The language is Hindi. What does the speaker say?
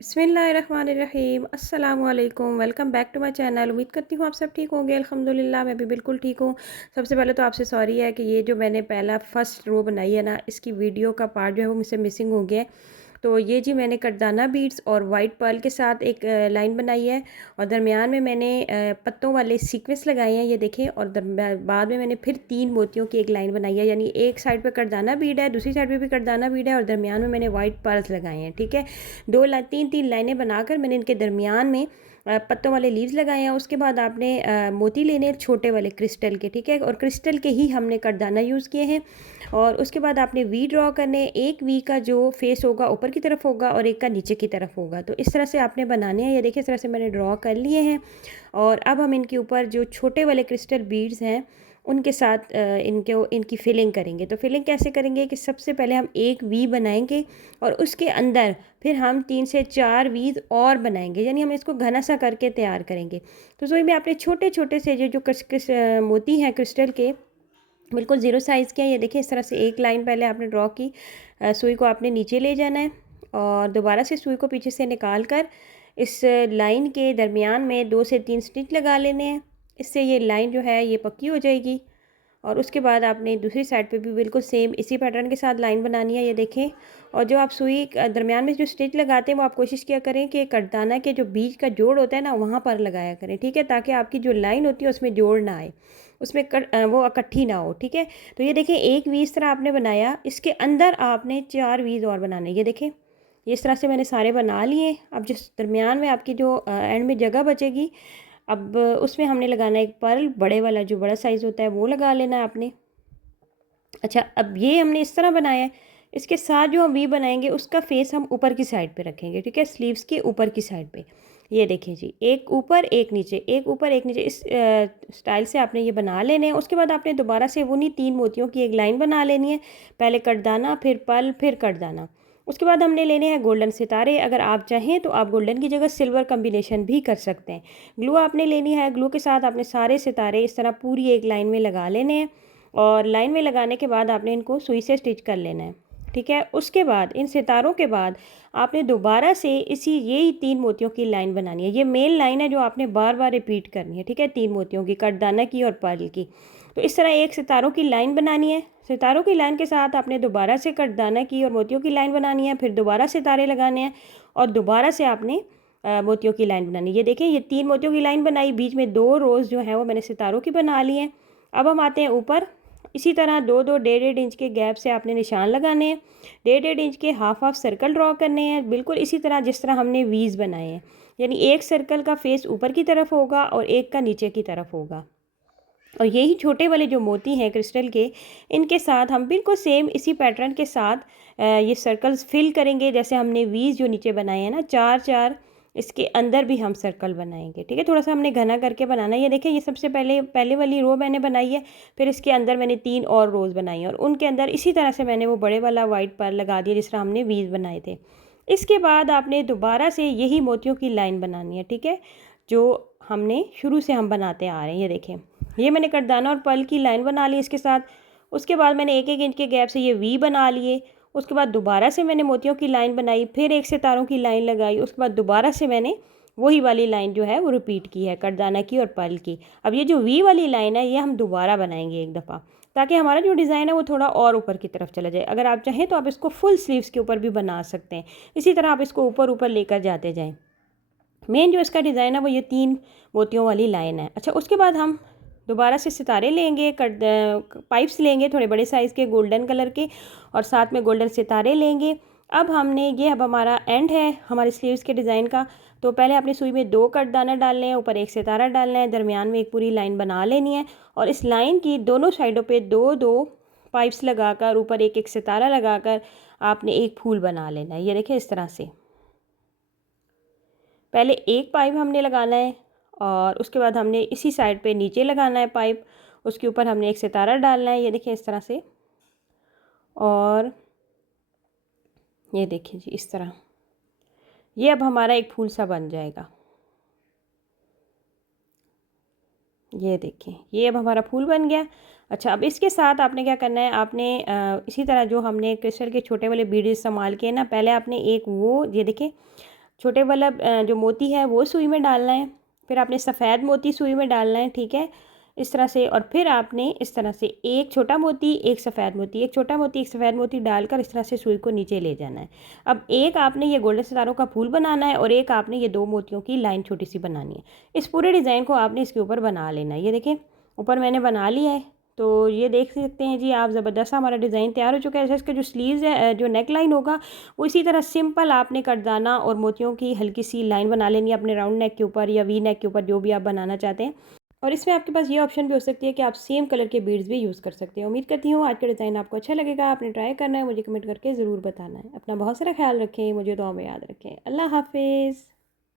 बिस्मिल्लाहिर्रहमानिर्रहीम अस्सलामु अलैकुम। Welcome back to my channel. उम्मीद करती हूँ आप सब ठीक होंगे। अल्हम्दुलिल्लाह मैं भी बिल्कुल ठीक हूँ। सबसे पहले तो आपसे सॉरी है कि ये जो मैंने पहला फ़र्स्ट रो बनाई है ना, इसकी वीडियो का पार्ट जो है वो मुझसे मिसिंग हो गया है। तो ये जी मैंने कटदाना बीड्स और वाइट पर्ल के साथ एक लाइन बनाई है और दरमियान में मैंने पत्तों वाले सीक्वेंस लगाए हैं, ये देखें। और बाद में मैंने फिर 3 मोतियों की एक लाइन बनाई है, यानी एक साइड पे कटदाना बीड है, दूसरी साइड पे भी कटदाना बीड है और दरमियान में मैंने वाइट पर्ल्स लगाए हैं। ठीक है, तीन तीन लाइनें बनाकर मैंने इनके दरमियान में पत्तों वाले लीव्स लगाए हैं। उसके बाद आपने मोती लेने छोटे वाले क्रिस्टल के, ठीक है, और क्रिस्टल के ही हमने कटदाना यूज़ किए हैं। और उसके बाद आपने वी ड्रॉ करने, एक वी का जो फेस होगा ऊपर की तरफ होगा और एक का नीचे की तरफ होगा। तो इस तरह से आपने बनाने हैं। ये देखिए इस तरह से मैंने ड्रॉ कर लिए हैं। और अब हम इनके ऊपर जो छोटे वाले क्रिस्टल बीड्स हैं उनके साथ इनकी फिलिंग करेंगे। तो फिलिंग कैसे करेंगे कि सबसे पहले हम एक वी बनाएंगे और उसके अंदर फिर हम 3 से 4 वीज और बनाएंगे, यानी हम इसको घना सा करके तैयार करेंगे। तो सुई में आपने छोटे छोटे से जो मोती हैं क्रिस्टल के, बिल्कुल ज़ीरो साइज़ के हैं। ये देखिए इस तरह से एक लाइन पहले आपने ड्रॉ की। सुई को आपने नीचे ले जाना है और दोबारा से सुई को पीछे से निकाल कर इस लाइन के दरमियान में 2 से 3 स्टिच लगा लेने हैं। इससे ये लाइन जो है ये पक्की हो जाएगी। और उसके बाद आपने दूसरी साइड पे भी बिल्कुल सेम इसी पैटर्न के साथ लाइन बनानी है, ये देखें। और जो आप सुई दरमियान में जो स्टिच लगाते हैं वो आप कोशिश किया करें कि कटदाना के जो बीच का जोड़ होता है ना वहाँ पर लगाया करें, ठीक है, ताकि आपकी जो लाइन होती है उसमें जोड़ ना आए, उसमें वो इकट्ठी ना हो, ठीक है। तो ये देखें एक वी इस तरह आपने बनाया, इसके अंदर आपने 4 वीज और बनाने, ये देखें। ये इस तरह से मैंने सारे बना लिए। अब जिस दरमियान में आपकी जो एंड में जगह बचेगी, अब उसमें हमने लगाना है एक पर्ल बड़े वाला, जो बड़ा साइज़ होता है वो लगा लेना है आपने। अच्छा, अब ये हमने इस तरह बनाया है। इसके साथ जो हम वी बनाएंगे उसका फेस हम ऊपर की साइड पे रखेंगे, ठीक है, स्लीव्स के ऊपर की साइड पे। ये देखिए जी, एक ऊपर एक नीचे, एक ऊपर एक नीचे, इस स्टाइल से आपने ये बना लेने हैं। उसके बाद आपने दोबारा से उन्हीं 3 मोतियों की एक लाइन बना लेनी है। पहले कटदाना, फिर पर्ल, फिर कटदाना। उसके बाद हमने लेने हैं गोल्डन सितारे। अगर आप चाहें तो आप गोल्डन की जगह सिल्वर कम्बिनेशन भी कर सकते हैं। ग्लू आपने लेनी है, ग्लू के साथ आपने सारे सितारे इस तरह पूरी एक लाइन में लगा लेने हैं। और लाइन में लगाने के बाद आपने इनको सुई से स्टिच कर लेना है, ठीक है। उसके बाद इन सितारों के बाद आपने दोबारा से यही 3 मोतियों की लाइन बनानी है। ये मेन लाइन है जो आपने बार बार रिपीट करनी है, ठीक है, 3 मोतियों की, कटदाना की और पर्ल की। तो इस तरह एक सितारों की लाइन बनानी है। सितारों की लाइन के साथ आपने दोबारा से कटदाना की और मोतियों की लाइन बनानी है, फिर दोबारा सितारे लगाने हैं और दोबारा से आपने मोतियों की लाइन बनानी है। ये देखें, ये 3 मोतियों की लाइन बनाई, बीच में 2 रोज़ जो हैं वो मैंने सितारों की बना ली हैं। अब हम आते हैं ऊपर। इसी तरह 2-2 1.5-1.5 इंच के गैप से आपने निशान लगाने हैं। 1.5-1.5 इंच के हाफ हाफ सर्कल ड्रॉ करने हैं, बिल्कुल इसी तरह जिस तरह हमने वीज़ बनाए हैं, यानी एक सर्कल का फेस ऊपर की तरफ होगा और एक का नीचे की तरफ होगा। और यही छोटे वाले जो मोती हैं क्रिस्टल के, इनके साथ हम बिल्कुल सेम इसी पैटर्न के साथ ये सर्कल्स फिल करेंगे, जैसे हमने वीज़ जो नीचे बनाए हैं ना 4-4, इसके अंदर भी हम सर्कल बनाएंगे, ठीक है। थोड़ा सा हमने घना करके बनाना है। ये देखिए, ये सबसे पहले वाली रो मैंने बनाई है, फिर इसके अंदर मैंने 3 और रोज़ बनाई हैं और उनके अंदर इसी तरह से मैंने वो बड़े वाला वाइट पर्ल लगा दिया जिस तरह हमने वीज़ बनाए थे। इसके बाद आपने दोबारा से यही मोतियों की लाइन बनानी है, ठीक है, जो हमने शुरू से हम बनाते आ रहे हैं। ये देखें, ये मैंने कटदाना और पर्ल की लाइन बना ली इसके साथ। उसके बाद मैंने 1-1 इंच के गैप से ये वी बना लिए। उसके बाद दोबारा से मैंने मोतियों की लाइन बनाई, फिर एक सितारों की लाइन लगाई। उसके बाद दोबारा से मैंने वही वाली लाइन जो है वो रिपीट की है, कटदाना की और पर्ल की। अब ये जो वी वाली लाइन है ये हम दोबारा बनाएंगे एक दफ़ा, ताकि हमारा जो डिज़ाइन है वो थोड़ा और ऊपर की तरफ चला जाए। अगर आप चाहें तो आप इसको फुल स्लीव्स के ऊपर भी बना सकते हैं। इसी तरह आप इसको ऊपर ऊपर लेकर जाते जाएँ। मेन जो इसका डिज़ाइन है वो ये 3 मोतियों वाली लाइन है। अच्छा, उसके बाद हम दोबारा से सितारे लेंगे, पाइप्स लेंगे थोड़े बड़े साइज़ के गोल्डन कलर के, और साथ में गोल्डन सितारे लेंगे। अब हमारा एंड है हमारे स्लीव्स के डिज़ाइन का। तो पहले अपनी सुई में 2 कटदाना डालने हैं, ऊपर एक सितारा डालना है, दरमियान में एक पूरी लाइन बना लेनी है और इस लाइन की दोनों साइडों पे 2-2 पाइप्स लगाकर, ऊपर एक एक सितारा लगाकर आपने एक फूल बना लेना है। ये देखिए इस तरह से पहले एक पाइप हमने लगाना है और उसके बाद हमने इसी साइड पे नीचे लगाना है पाइप, उसके ऊपर हमने एक सितारा डालना है। ये देखिए इस तरह से, और ये देखिए जी इस तरह, ये अब हमारा एक फूल सा बन जाएगा। ये देखिए, ये अब हमारा फूल बन गया। अच्छा, अब इसके साथ आपने क्या करना है, आपने इसी तरह जो हमने क्रिस्टल के छोटे वाले बीड इस्तेमाल किए ना, पहले आपने एक वो, ये देखिए छोटे वाला जो मोती है वो सुई में डालना है, फिर आपने सफ़ेद मोती सुई में डालना है, ठीक है, इस तरह से। और फिर आपने इस तरह से एक छोटा मोती, एक सफ़ेद मोती, एक छोटा मोती, एक सफ़ेद मोती डालकर इस तरह से सुई को नीचे ले जाना है। अब एक आपने ये गोल्डन सितारों का फूल बनाना है और एक आपने ये 2 मोतियों की लाइन छोटी सी बनानी है। इस पूरे डिज़ाइन को आपने इसके ऊपर बना लेना है। ये देखें, ऊपर मैंने बना लिया है। तो ये देख सकते हैं जी आप, ज़बरदस्त हमारा डिज़ाइन तैयार हो चुका है। इसका जो स्लीव्स है, जो नेक लाइन होगा वो इसी तरह सिंपल आपने करदाना और मोतियों की हल्की सी लाइन बना लेनी है अपने राउंड नेक के ऊपर या वी नेक के ऊपर, जो भी आप बनाना चाहते हैं। और इसमें आपके पास ये ऑप्शन भी हो सकती है कि आप सेम कलर के बीड्स भी यूज़ कर सकते हैं। उम्मीद करती हूँ आज का डिज़ाइन आपको अच्छा लगेगा। आपने ट्राई करना है, मुझे कमेंट करके ज़रूर बताना है। अपना बहुत सारा ख्याल रखें, मुझे दुआ में याद रखें। अल्लाह हाफ़िज़।